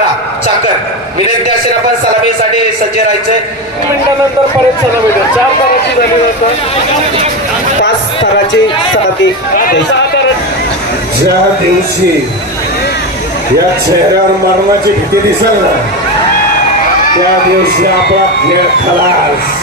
मंडळा चाकर विनंती असेल आपण सलामीसाठी सज्ज राहायचंय. मिनिटानंतर परत चला भेटेल चार ताराची झाली नंतर पाच थराची सलामी ज्या दिवशी या चेहऱ्यावर मरणाची भीती दिसेल ना त्या दिवशी आपला खेळ खलास.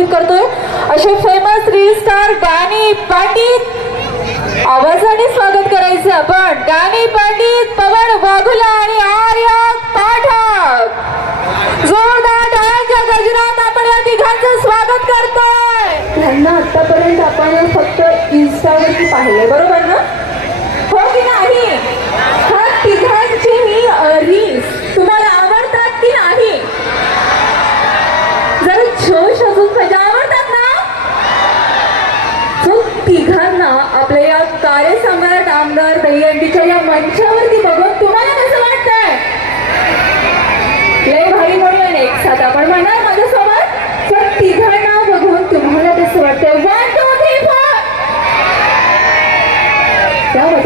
आमंत्रित करतोय. असे फेमस रील स्टार गाणी पंडित. आवाजाने स्वागत करायचं आपण. गाणी पंडित पवन वाघुला आणि आर्य पाठक. जोरदार टाळ्यांच्या गजरात आपण या तिघांचं स्वागत करतोय. त्यांना आतापर्यंत आपण फक्त इन्स्टावरती पाहिले बरोबर ना?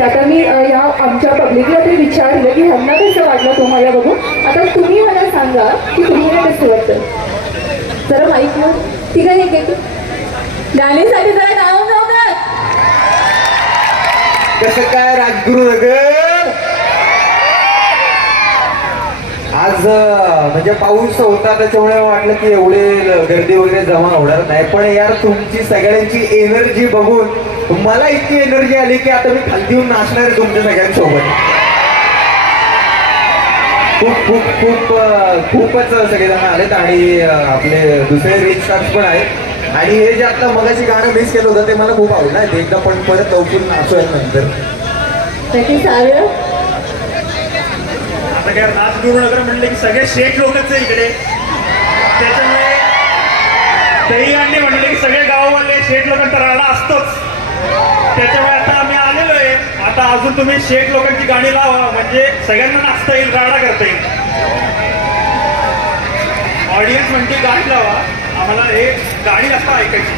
आता मी या आमच्या पब्लिकला ते विचारलं की ह्यांना कसं वाटलं तुम्हाला बघून? आता तुम्ही मला सांगा की तुम्हाला कसं वाटतं? जरा माहीत ना ठीक आहे एक गाण्यासाठी जरा डाऊन नव्हतं कसं काय राजगुरु नगर आज म्हणजे पाऊस होता त्याच्यामुळे वाटलं की एवढे गर्दी वगैरे जमा होणार नाही. पण यार तुमची सगळ्यांची एनर्जी बघून मला इतकी एनर्जी आली की आता मी खालती येऊन नाचणार आहे तुमच्या सगळ्यांसोबत. खूप खूप खूप खूपच सगळेजण आलेत आणि आपले दुसरे रील स्टार्स पण आहेत. आणि हे जे आता मगाशी गाणं मिस केलं होतं ते मला खूप आवडलं. ते एकदा पण परत लवकर नाचूया नंतर. आता काय राजगुरुनगर म्हणले की सगळे शेख लोकच आहे इकडे. त्याच्यामुळे दही अंडी म्हणले की सगळे गाववाले शेख लोकांचा राडा असतोच. त्याच्यामुळे आता आम्ही आलेलो आहे. आता अजून तुम्ही शेख लोकांची गाणी लावा म्हणजे सगळ्यांना नाचता येईल राडा करता येईल. ऑडियन्स म्हणजे गाणी लावा. आम्हाला हे गाणी जास्त ऐकायची.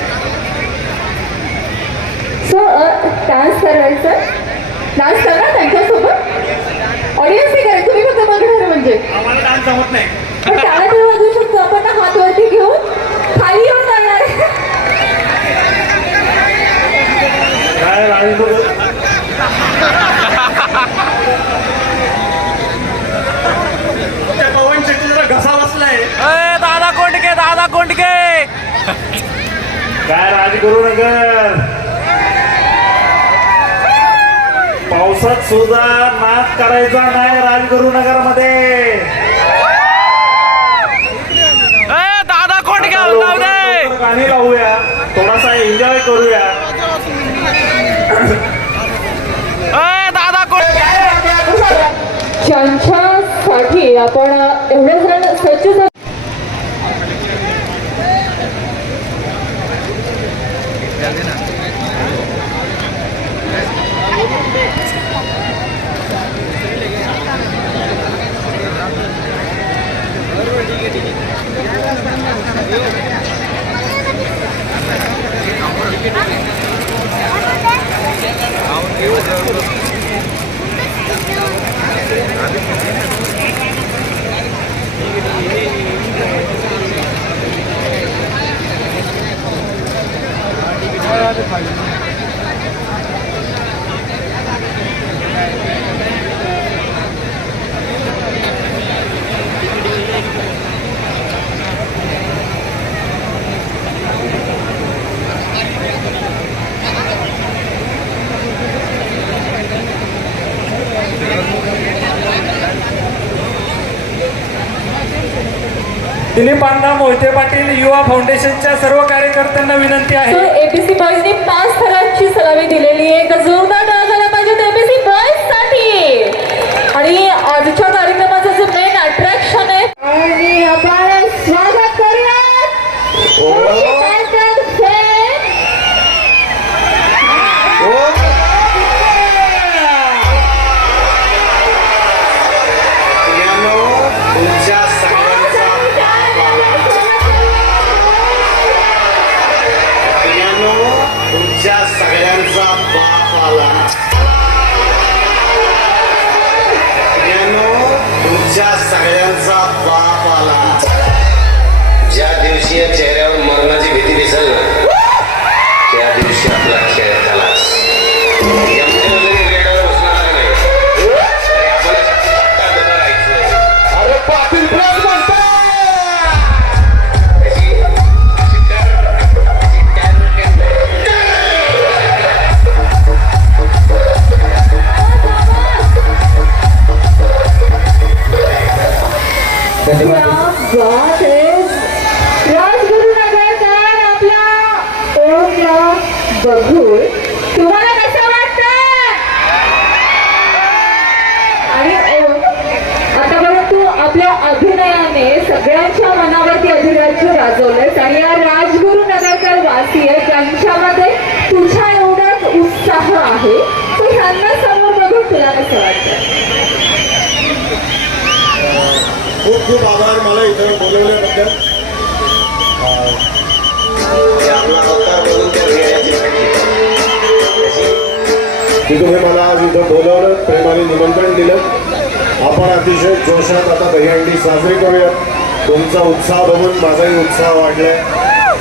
सो डान्स करायचं? डान्स करणार त्यांच्यासोबत. ऑडियन्स नाही करायचं तुम्ही फक्त बघणार म्हणजे. आम्हाला डान्स जमत नाही. पण त्याला ते वाजवू शकतो आपण हात वरती घेऊन खाली येऊन जाणार काय त्या पवन शेट्टी जरा घसा बसलाय. दादा कोंडके दादा कोंडके. काय राजगुरुनगर पावसात सुद्धा नाच करायचा नाही राजगुरुनगरमध्ये. गाणी लावूया. थोडासा एन्जॉय करूया. दादा कोंडके ज्यांच्यासाठी आपण एवढे जण सज्ज झालो दिलीप अण्णा मोहिते पाटील युवा फाउंडेशनच्या सर्व कार्यकर्त्यांना विनंती आहे. सो एबीसी बॉईजने पाच थरांची सलामी दिलेली आहे. एक जोरदार डाळ झाला पाहिजे एबीसी बॉईजसाठी. आणि आजच्या कार्यक्रमाचं जे मेन अट्रॅक्शन आहे अधिराज्य गाजवलंयस आणि या राजगुरु नगरकर वासीय आहे त्यांच्यामध्ये तुझ्या एवढाच उत्साह आहे. तर ह्यांना समोर बघून तुला कसं वाटतं? खूप खूप आभार. मला इथं बोलवल्याबद्दल. की तुम्ही मला आज इथं बोलवलं प्रेमाने निमंत्रण दिलं. आपण अतिशय जोशात आता दहीहंडी साजरी करूयात. तुमचा उत्साह बघून माझाही उत्साह वाढलाय.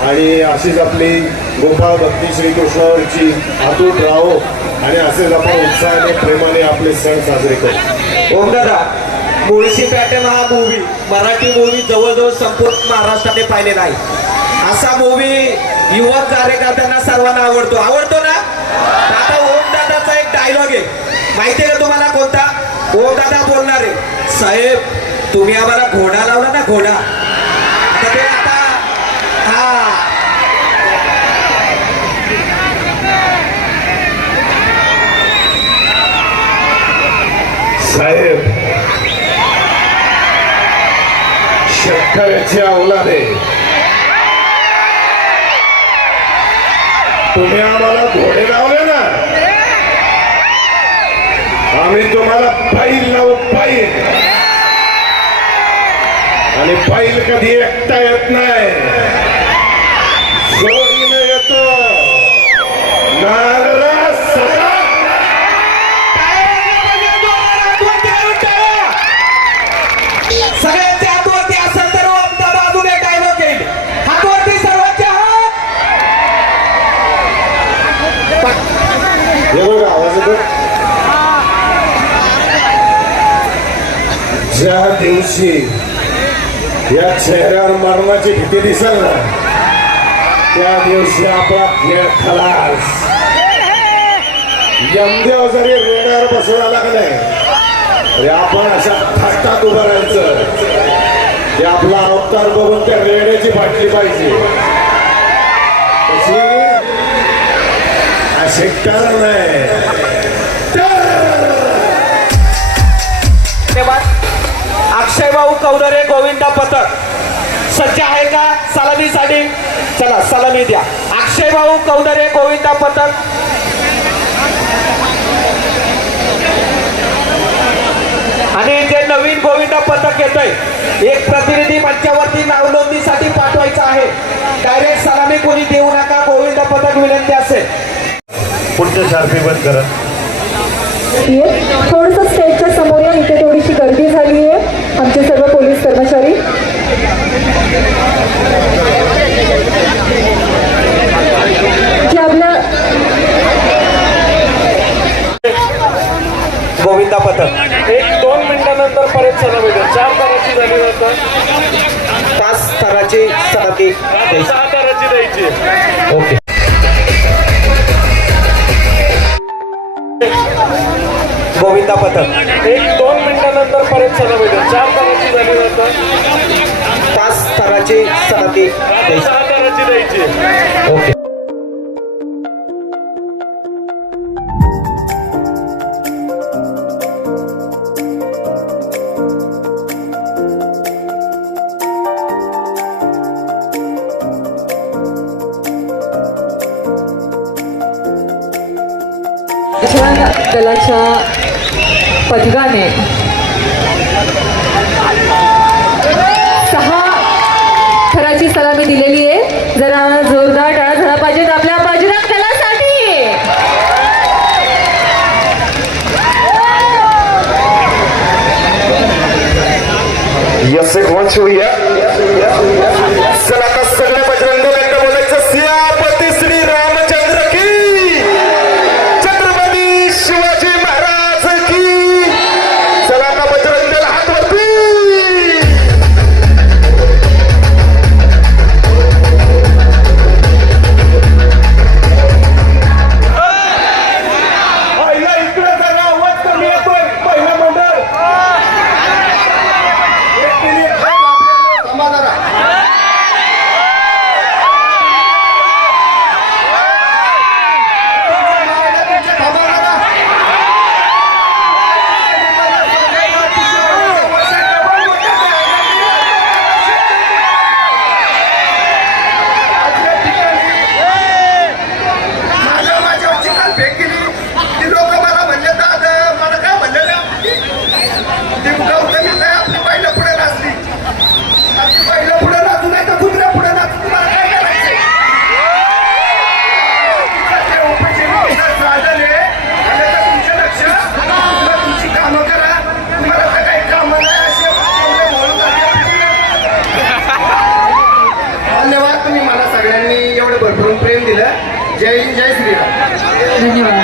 आणि अशीच आपली गोपाळ भक्ती श्रीकृष्णावरची अतूट राहो आणि असेच आपण उत्साहाने प्रेमाने आपले सण साजरे करू. ओम दादा मुळशी पॅटर्न हा मूवी मराठी मूवी जवळजवळ संपूर्ण महाराष्ट्राने पाहिलेला आहे. असा मूवी युवक कार्यकर्त्यांना सर्वांना आवडतो. आवडतो ना? आता ओम दादाचा एक डायलॉग आहे. माहितीये का तुम्हाला कोणता? ओम दादा बोलणार. आहे साहेब तुम्ही आम्हाला घोडा लावला ना घोडा आता ते आता हा साहेब शेतकऱ्याची अवलाद आहे तुम्ही आम्हाला घोडे लावले ना आम्ही तुम्हाला कधी एकटा येत नाही येतो सदा सगळ्यांच्या हातवरती असेल तर ओम दादा डायलॉग येईल हातवरती सर्वांच्या हात हे बघा आवाज येतो ज्या दिवशी या चेहऱ्यावर मरणाची भीती दिसेल ना त्या दिवशी आपला खेळ खलास. यमदेव जरी रेड्यावर बसून आला का नाही आपण अशा थाटात उभं राहायचं. ते आपला अवतार बघून त्या रेड्याची बाटली पाहिजे. तशी असे कारण आहे. भाऊ कौदरे गोविंदा पथक सज्ज आहे का? सलामीसाठी. चला सलामी द्या. अक्षय भाऊ कौदरे गोविंदा पथक आणि जे नवीन गोविंदा पथक येत आहे एक प्रतिनिधी मंचावरती नाव नोंदणीसाठी पाठवायचा आहे. डायरेक्ट सलामी कोणी देऊ नका गोविंदा पथक विनंती असेल. पुढचे शार्पी बंद करा थोडस स्टेजच्या समोर या इथे थोडीशी गर्दी झाली आहे आमचे सर्व पोलीस कर्मचारी. द्यायची. सहा ताराची द्यायची ओके यस एक जय जय श्रीराम. धन्यवाद.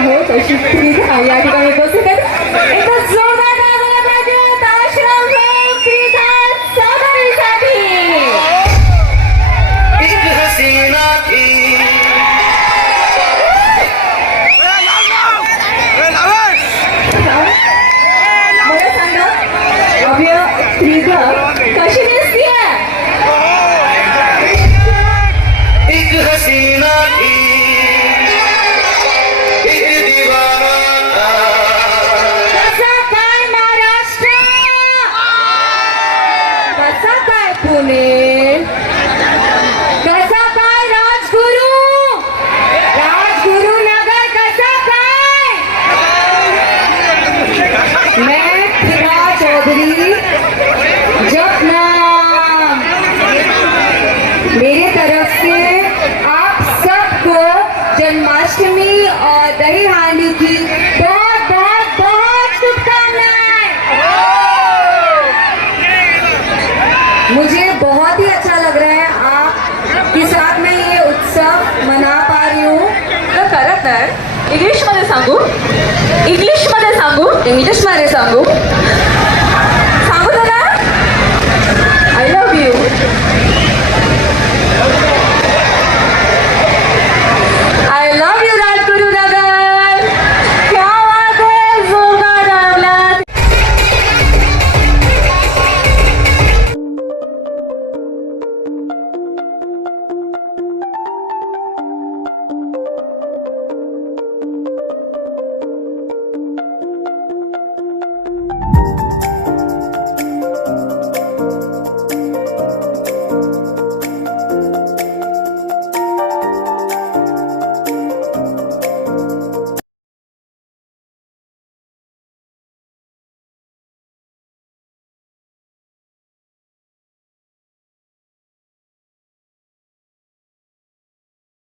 आहे तशी फ्रीज या ठिकाणी उपस्थित आहेत तर इंग्लिशमध्ये सांगू? इंग्लिशमध्ये सांगू? इंग्लिशमध्ये सांगू.